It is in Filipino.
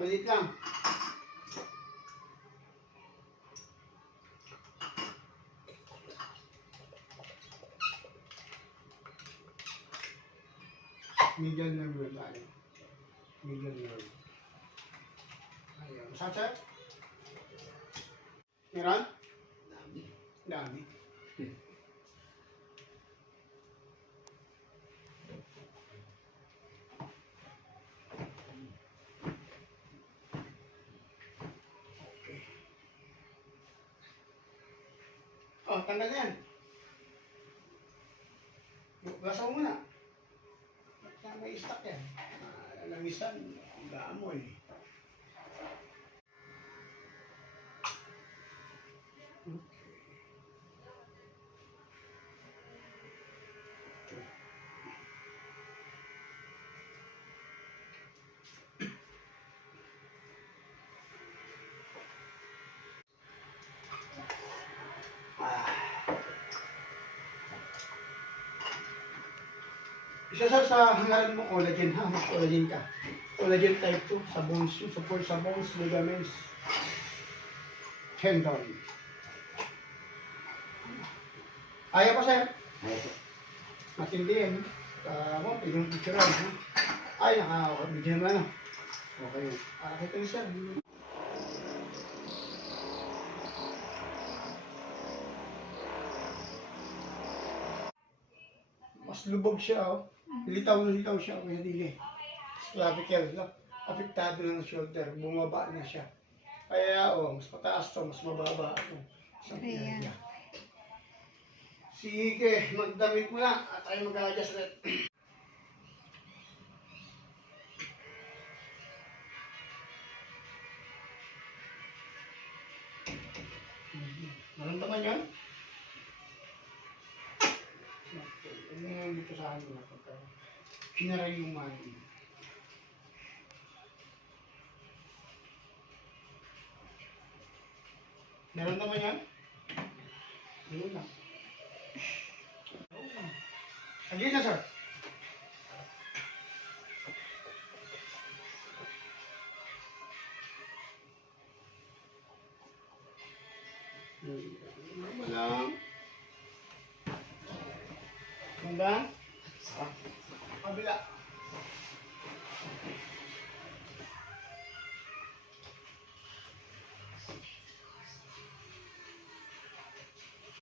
Maliit lang. Medium na rin tayo. Medium na rin. Ayun. Saan sir? Meron? Dami. Dami. Oh, tanggal yan. Gasa mo muna. Kaya may stock yan. Lamisan, gaamoy. Isa sa hangaran mo, collagen ha, collagen ka. Collagen type 2 sa bones, support sa bones, ligaments, tendon. Ayaw pa sir? Ayaw po. Matindi yan. Mo, pwedeng picturean ha. Ay, naka-video naman ano. Okay. Kita niyo sir. Mas lubog siya oh. Litaw na litaw siya kaya dili. Clavicle, no? Apektado na ng shoulder, bumaba na siya. Kaya mas mataas to, mas mababa ito. Sa area. Sige, magdamit mo na at tayo mag-adjust ulit. Maramdaman yan? Ano yung dito sa akin na pagka kinaray yung mali. Naramdaman yan? Ayun lang. Again na sir. Malang. Malang. Kabila.